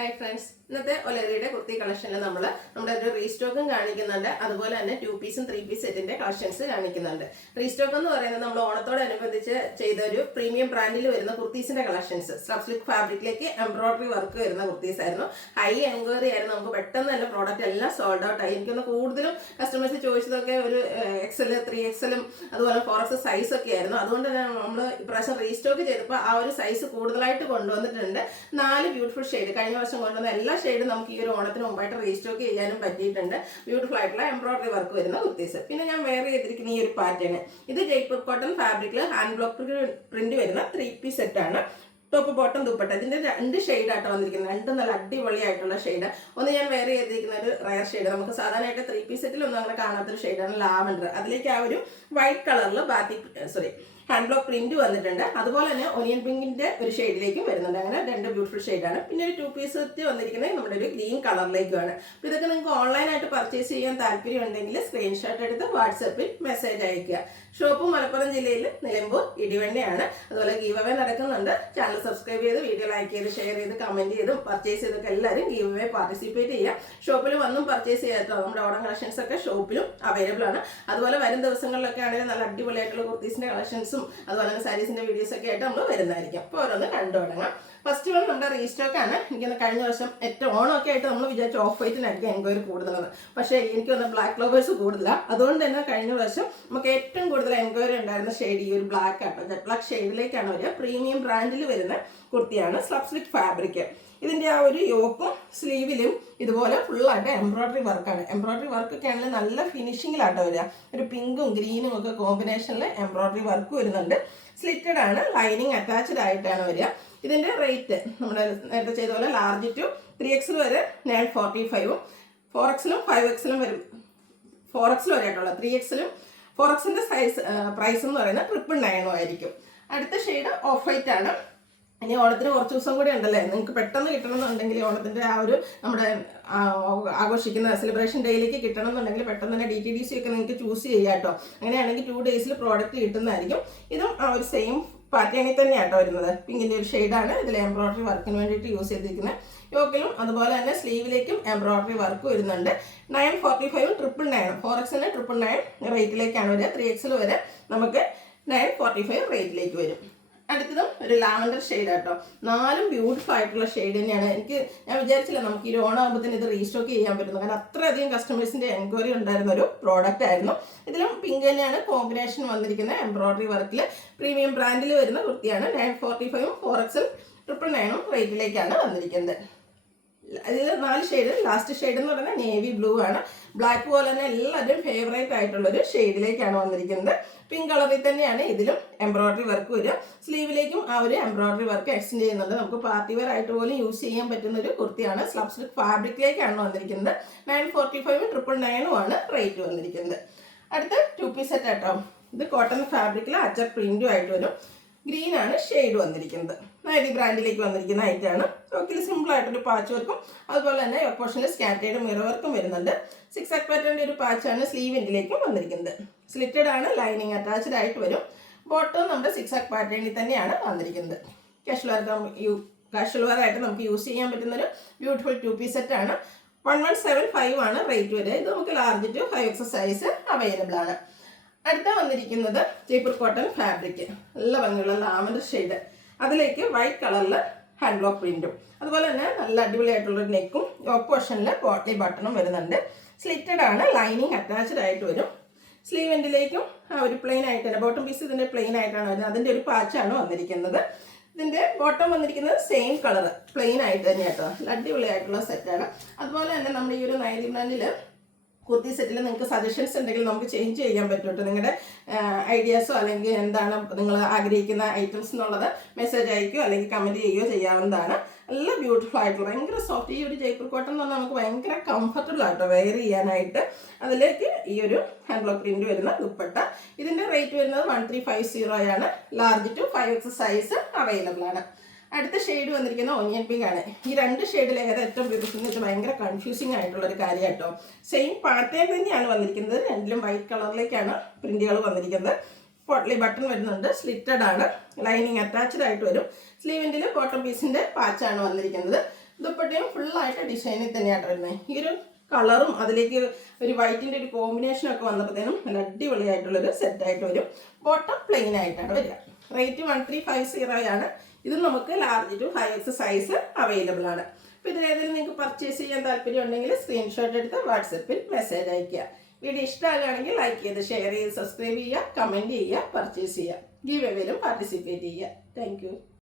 Hi friends, ഇന്നത്തെ ഒലരിയുടെ കുർത്തി കളക്ഷനിൽ നമ്മുടെ ഒരു റീസ്റ്റോക്കും കാണിക്കുന്നുണ്ട്. അതുപോലെ തന്നെ 2 പീസും 3 പീസ് സെറ്റിന്റെ കളക്ഷൻസ് കാണിക്കുന്നുണ്ട്. റീസ്റ്റോക്ക് എന്ന് പറയുന്നത് നമ്മൾ ഓണത്തോടനുബന്ധിച്ച് ചെയ്ത ഒരു പ്രീമിയം ബ്രാൻഡിൽ വരുന്ന കുർത്തീസിന്റെ കളക്ഷൻസ്. സ്ലബ് ഫാബ്രിക്കിലേക്ക് എംബ്രോയിഡറി വർക്ക് വരുന്ന കുർത്തീസ് ആയിരുന്നു. ഹൈ എൻക്വയറി ആയിരുന്നു. നമുക്ക് പെട്ടെന്ന് തന്നെ പ്രോഡക്റ്റ് എല്ലാം സോൾഡ് ഔട്ട് ആയി. എനിക്കൊന്ന് കൂടുതലും കസ്റ്റമേഴ്സ് ചോദിച്ചതൊക്കെ ഒരു XL 3XL അതുപോലെ 4X സൈസ് ഒക്കെ ആയിരുന്നു. അതുകൊണ്ട് തന്നെ നമ്മൾ ഇപ്രാവശ്യം റീസ്റ്റോക്ക് ചെയ്തപ്പോൾ ആ ഒരു സൈസ് കൂടുതലായിട്ട് കൊണ്ടുവന്നിട്ടുണ്ട്. 4 ബ്യൂട്ടിഫുൾ ഷെയ്ഡ് കഴിഞ്ഞ വർഷം കൊണ്ടുവന്ന എല്ലാ ഷെയ്ഡും നമുക്ക് ഈ ഒരു ഓണത്തിന് മുമ്പായിട്ട് റീസ്റ്റോക്ക് ചെയ്യാനും പറ്റിയിട്ടുണ്ട്. ബ്യൂട്ടിഫുൾ ആയിട്ടുള്ള എംബ്രോയിഡറി വർക്ക് വരുന്ന കുർത്തീസ്. പിന്നെ ഞാൻ വെയർ ചെയ്തിരിക്കുന്ന ഈ ഒരു പാറ്റേൺ, ഇത് ജയ്പൂർ കോട്ടൺ ഫാബ്രിക്കിൽ ഹാൻഡ് ബ്ലോക്ക് പ്രിന്റ് വരുന്ന 3 പീസ് സെറ്റാണ്. Top bottom dupatta. ഇതിന്റെ 2 ഷെയ്ഡായിട്ട് വന്നിരിക്കുന്നത്. 2 നല്ല അടിപൊളിയായിട്ടുള്ള ഷെയ്ഡ്. ഒന്ന് ഞാൻ വെയർ ചെയ്തിരിക്കുന്ന ഒരു റയർ ഷെയ്ഡ്, നമുക്ക് സാധാരണയായിട്ട് 3 പീസ് സെറ്റിൽ ഒന്നും അങ്ങനെ കാണാത്തൊരു ഷെയ്ഡാണ് ലാവൻഡർ. അതിലേക്ക് ആ ഒരു വൈറ്റ് കളറിൽ ഹാൻഡ് ബ്ലോക്ക് പ്രിന്റ് വന്നിട്ടുണ്ട്. അതുപോലെ തന്നെ ഒനിയൻ പിങ്കിന്റെ ഒരു ഷെയ്ഡിലേക്കും വരുന്നുണ്ട്. അങ്ങനെ 2 ബ്യൂട്ടിഫുൾ ഷെയ്ഡാണ്. പിന്നെ ഒരു 2 പീസ് സെറ്റ് വന്നിരിക്കുന്നത് നമ്മുടെ ഒരു ഗ്രീൻ കളറിലേക്കുമാണ്. അപ്പോൾ ഇതൊക്കെ നിങ്ങൾക്ക് ഓൺലൈനായിട്ട് പർച്ചേസ് ചെയ്യാൻ താല്പര്യം ഉണ്ടെങ്കിൽ സ്ക്രീൻഷോട്ട് എടുത്ത് വാട്സാപ്പിൽ മെസ്സേജ് അയക്കുക. ഷോപ്പ് മലപ്പുറം ജില്ലയിൽ നിലമ്പൂർ ഇടിവണ്ണയാണ്. അതുപോലെ ഗീവ് അവേ നടക്കുന്നുണ്ട്. ചാനൽ സബ്സ്ക്രൈബ് ചെയ്ത് വീഡിയോ ലൈക്ക് ചെയ്ത് ഷെയർ ചെയ്ത് കമന്റ് ചെയ്തും പർച്ചേസ് ചെയ്തൊക്കെ എല്ലാവരും ഗീവ് അവേ പാർട്ടിസിപ്പേറ്റ് ചെയ്യാം. ഷോപ്പിൽ വന്നും പർച്ചേസ് ചെയ്യാത്തോ നമ്മുടെ ഓണം കളക്ഷൻസ് ഒക്കെ ഷോപ്പിലും അവൈലബിൾ ആണ്. അതുപോലെ വരും ദിവസങ്ങളിലൊക്കെ ആണെങ്കിൽ നല്ല അടിപൊളിയായിട്ടുള്ള കുർത്തീസിന്റെ കളക്ഷൻസും അതുപോലെ തന്നെ സാരീസിന്റെ വീഡിയോസ് ഒക്കെ ആയിട്ട് നമ്മൾ വരുന്നതായിരിക്കും. അപ്പോൾ ഓരോന്ന് കണ്ടു തുടങ്ങാം. ഫസ്റ്റ് വൺ നമ്മുടെ റീസ്റ്റോക്ക് ആണ്. എനിക്കൊന്ന് കഴിഞ്ഞ വർഷം ഏറ്റവും ഓണമൊക്കെ ആയിട്ട് നമ്മൾ വിചാരിച്ച ഓഫ് വൈറ്റിനായിരിക്കും എൻക്വയറി കൂടുതലാണ്. പക്ഷേ എനിക്ക് വന്ന ബ്ലാക്ക് ഫ്ലവേഴ്സ് കൂടുതലാണ്. അതുകൊണ്ട് തന്നെ കഴിഞ്ഞ വർഷം നമുക്ക് ഏറ്റവും കൂടുതൽ എൻക്വയറി ഉണ്ടായിരുന്ന ഷെയ്ഡ് ഈ ഒരു ബ്ലാക്ക് ആട്ടോ. ജെറ്റ് ബ്ലാക്ക് ഷെയ്ഡിലേക്കാണ് വരിക. പ്രീമിയം ബ്രാൻഡിൽ വരുന്ന കുർത്തിയാണ്. Slub fabric. ഇതിന്റെ ആ ഒരു യോക്കും സ്ലീവിലും ഇതുപോലെ ഫുള്ളായിട്ട് എംബ്രോയിഡറി വർക്കാണ്. എംബ്രോയിഡറി വർക്കൊക്കെ ആണെങ്കിൽ നല്ല ഫിനിഷിങ്ങിലാട്ടോ വരിക. ഒരു പിങ്കും ഗ്രീനും ഒക്കെ കോമ്പിനേഷനിൽ എംബ്രോയിഡറി വർക്ക് വരുന്നുണ്ട്. സ്ലിറ്റഡ് ആണ്. ലൈനിങ് അറ്റാച്ച്ഡ് ആയിട്ടാണ് വരിക. ഇതിന്റെ റേറ്റ് നമ്മുടെ നേരത്തെ ചെയ്ത പോലെ ലാർജ് ടു 3XL വരെ 945, 4Xലും 5Xലും വരും. 4Xൽ വരെ ആയിട്ടുള്ള 3Xലും 4Xന്റെ സൈസ് പ്രൈസ് എന്ന് പറയുന്നത് 999 ആയിരിക്കും. അടുത്ത ഷെയ്ഡ് ഓഫ് വൈറ്റ് ആണ്. ഇനി ഓണത്തിന് കുറച്ച് ദിവസം കൂടി ഉണ്ടല്ലേ, നിങ്ങൾക്ക് പെട്ടെന്ന് കിട്ടണമെന്നുണ്ടെങ്കിൽ ഓണത്തിൻ്റെ ആ ഒരു നമ്മുടെ ആഘോഷിക്കുന്ന സെലിബ്രേഷൻ ഡേയിലേക്ക് കിട്ടണമെന്നുണ്ടെങ്കിൽ പെട്ടെന്ന് തന്നെ DTDC ഒക്കെ നിങ്ങൾക്ക് ചൂസ് ചെയ്യാം കേട്ടോ. അങ്ങനെയാണെങ്കിൽ 2 ഡേയ്സിൽ പ്രോഡക്റ്റ് കിട്ടുന്നതായിരിക്കും. ഇതും ആ ഒരു സെയിം പാറ്റേണിൽ തന്നെയാട്ടോ വരുന്നത്. പിങ്കിൻ്റെ ഒരു ഷെയ്ഡാണ്. ഇതിൽ എംബ്രോയിഡറി വർക്കിന് വേണ്ടിയിട്ട് യൂസ് ചെയ്തിരിക്കുന്നത്. യോക്കിലും അതുപോലെ തന്നെ സ്ലീവിലേക്കും എംബ്രോയിഡറി വർക്ക് വരുന്നുണ്ട്. 945, 999, 4Xന് 999 റേറ്റിലേക്കാണ് വരിക. 3XL വരെ നമുക്ക് 945 റേറ്റിലേക്ക് വരും. അടുത്തതും ഒരു ലാവൻഡർ ഷെയ്ഡ് ആട്ടോ. 4 ബ്യൂട്ടിഫുൾ ആയിട്ടുള്ള ഷെയ്ഡ് തന്നെയാണ്. ഞാൻ വിചാരിച്ചില്ല നമുക്ക് ഈ ഓണാകുമ്പോഴത്തേന് ഇത് റീസ്റ്റോക്ക് ചെയ്യാൻ പറ്റുന്നു. കാരണം അത്രയധികം കസ്റ്റമേഴ്സിന്റെ എൻക്വയറി ഉണ്ടായിരുന്ന ഒരു പ്രോഡക്റ്റ് ആയിരുന്നു. ഇതിലും പിങ്ക് തന്നെയാണ് കോമ്പിനേഷൻ വന്നിരിക്കുന്നത്. എംബ്രോയിഡറി വർക്കിൽ പ്രീമിയം ബ്രാൻഡിൽ വരുന്ന കുർത്തിയാണ്. 945, 4XL 999 റേറ്റിലേക്കാണ് വന്നിരിക്കുന്നത്. ഇതിൽ 4 ഷെയ്ഡ്. ലാസ്റ്റ് ഷെയ്ഡ് എന്ന് പറയുന്നത് നേവി ബ്ലൂ ആണ്. ബ്ലാക്ക് പോലെ തന്നെ എല്ലാവരും ഫേവറേറ്റ് ആയിട്ടുള്ളൊരു ഷെയ്ഡിലേക്കാണ് വന്നിരിക്കുന്നത്. പിങ്ക് കളറിൽ തന്നെയാണ് ഇതിലും എംബ്രോയിഡറി വർക്ക് വരിക. സ്ലീവിലേക്കും ആ ഒരു എംബ്രോയിഡറി വർക്ക് എക്സ്റ്റെൻഡ് ചെയ്യുന്നുണ്ട്. നമുക്ക് പാർട്ടി വെയർ ആയിട്ട് പോലും യൂസ് ചെയ്യാൻ പറ്റുന്ന ഒരു കുർത്തിയാണ്. സ്ലബ് ഫാബ്രിക്കിലേക്കാണ് വന്നിരിക്കുന്നത്. 945, 999 ആണ് റേറ്റ് വന്നിരിക്കുന്നത്. അടുത്ത 2 പീസ് സെറ്റ് ആട്ടോ. ഇത് കോട്ടൺ ഫാബ്രിക്കിൽ അച്ചർ പ്രിന്റും ആയിട്ട് വരും. ഗ്രീൻ ആണ് ഷെയ്ഡ് വന്നിരിക്കുന്നത്. നൈതി ബ്രാൻഡിലേക്ക് വന്നിരിക്കുന്ന ഐറ്റാണ്. യോക്കിൽ സിമ്പിൾ ആയിട്ടൊരു പാച്ച് വർക്കും അതുപോലെ തന്നെ യോക്കോഷനിൽ സ്കാറ്റേഡ് മിറർ വർക്കും വരുന്നുണ്ട്. 6 പാറ്റേണിന്റെ ഒരു പാച്ചാണ് സ്ലീവിൻ്റിലേക്കും വന്നിരിക്കുന്നത്. സ്ലിറ്റഡ് ആണ്. ലൈനിങ് അറ്റാച്ച്ഡ് ആയിട്ട് വരും. ബോട്ടം നമ്മുടെ 6 പാറ്റേണിൽ തന്നെയാണ് വന്നിരിക്കുന്നത്. കാഷ്വൽ വെയർ ആയിട്ട് നമുക്ക് യൂസ് ചെയ്യാൻ പറ്റുന്ന ഒരു ബ്യൂട്ടിഫുൾ 2 പീസ് സെറ്റ് ആണ്. 1175 ആണ് റേറ്റ് വരിക. ഇത് നമുക്ക് large to 5X size available ആണ്. അടുത്ത വന്നിരിക്കുന്നത് ജയ്പൂർ കോട്ടൺ ഫാബ്രിക്. നല്ല ഭംഗിയുള്ള ലാവൻഡർ ഷെയ്ഡ്. അതിലേക്ക് വൈറ്റ് കളറിൽ ഹാൻഡ് ബ്ലോക്ക് പ്രിന്റും അതുപോലെ തന്നെ നല്ല അടിപൊളിയായിട്ടുള്ള നെക്കും യോക്ക് പോർഷനിൽ പോട്ട്ലി ബട്ടണും വരുന്നുണ്ട്. സ്ലിറ്റഡ് ആണ്. ലൈനിങ് അറ്റാച്ച്ഡ് ആയിട്ട് വരും. സ്ലീവ് എൻഡിലേക്കും ആ ഒരു പ്ലെയിൻ ആയിട്ട് തന്നെ ബോട്ടം പീസ് ഇതിൻ്റെ പ്ലെയിൻ ആയിട്ടാണ് വരുന്നത്. അതിൻ്റെ ഒരു പാച്ചാണ് വന്നിരിക്കുന്നത്. ഇതിൻ്റെ ബോട്ടം വന്നിരിക്കുന്നത് സെയിം കളർ പ്ലെയിൻ ആയിട്ട് തന്നെ കേട്ടോ. അടിപൊളിയായിട്ടുള്ള സെറ്റാണ്. അതുപോലെ തന്നെ നമ്മുടെ ഈ ഒരു നൈതി ബ്രാൻഡിൽ കുർത്തി സെറ്റിൽ നിങ്ങൾക്ക് സജഷൻസ് ഉണ്ടെങ്കിൽ നമുക്ക് ചേഞ്ച് ചെയ്യാൻ പറ്റും കേട്ടോ. നിങ്ങളുടെ ഐഡിയാസോ അല്ലെങ്കിൽ എന്താണ് നിങ്ങൾ ആഗ്രഹിക്കുന്ന ഐറ്റംസ് എന്നുള്ളത് മെസ്സേജ് അയക്കുകയോ അല്ലെങ്കിൽ കമൻറ്റ് ചെയ്യുകയോ ചെയ്യാവുന്നതാണ്. നല്ല ബ്യൂട്ടിഫുൾ ആയിട്ടുള്ള ഭയങ്കര സോഫ്റ്റ്. ഈ ഒരു ജയ്പൂർ കോട്ടൺ എന്ന് പറഞ്ഞാൽ നമുക്ക് ഭയങ്കര കംഫർട്ടബിൾ ആട്ടോ വെയർ ചെയ്യാനായിട്ട്. അതിലേക്ക് ഈ ഒരു ഹാൻഡ് ബ്ലോക്ക് പ്രിന്റ് വരുന്ന ദുപ്പട്ട. ഇതിൻ്റെ റേറ്റ് വരുന്നത് 1350 ആണ്. Large to 5X size available ആണ്. അടുത്ത ഷെയ്ഡ് വന്നിരിക്കുന്ന ഓനിയൻ പിങ്ക് ആണ്. ഈ 2 ഷെയ്ഡിൽ ഏതാ ഏറ്റവും ബ്യൂട്ടിഫുൾ എന്ന് വെച്ചാൽ ഭയങ്കര കൺഫ്യൂസിങ് ആയിട്ടുള്ളൊരു കാര്യം കേട്ടോ. സെയിം പാറ്റേൺ തന്നെയാണ് വന്നിരിക്കുന്നത്. 2ലും വൈറ്റ് കളറിലേക്കാണ് പ്രിന്റുകൾ വന്നിരിക്കുന്നത്. പോട്ട്ലി ബട്ടൺ വരുന്നുണ്ട്. സ്ലിറ്റഡ് ആണ്. ലൈനിങ് അറ്റാച്ച്ഡ് ആയിട്ട് വരും. സ്ലീവിൻ്റെ ബോട്ടം പീസിന്റെ പാച്ചാണ് വന്നിരിക്കുന്നത്. ദുപ്പട്ട ദുപ്പട്ടയും ഫുള്ളായിട്ട് ഡിസൈനിൽ തന്നെയാണ് വരുന്നത്. ഈ ഒരു കളറും അതിലേക്ക് ഒരു വൈറ്റിൻ്റെ ഒരു കോമ്പിനേഷനൊക്കെ വന്നപ്പോഴത്തേനും നല്ല അടിപൊളിയായിട്ടുള്ളൊരു സെറ്റായിട്ട് വരും. ബോട്ടം പ്ലെയിൻ ആയിട്ടാണ് വരിക. റേറ്റ് 1350 ആണ്. ഇത് നമുക്ക് large to 5X size available ആണ്. അപ്പോൾ ഇതിലേതെങ്കിലും നിങ്ങൾക്ക് പർച്ചേസ് ചെയ്യാൻ താല്പര്യം ഉണ്ടെങ്കിൽ സ്ക്രീൻഷോട്ട് എടുത്ത് വാട്സപ്പിൽ മെസ്സേജ് അയയ്ക്കുക. വീഡിയോ ഇഷ്ടമാകുകയാണെങ്കിൽ ലൈക്ക് ചെയ്ത് ഷെയർ ചെയ്ത് സബ്സ്ക്രൈബ് ചെയ്യുക, കമൻറ്റ് ചെയ്യുക, പർച്ചേസ് ചെയ്യുക. ഗീവ് എവേയിലും പാർട്ടിസിപ്പേറ്റ് ചെയ്യുക. താങ്ക്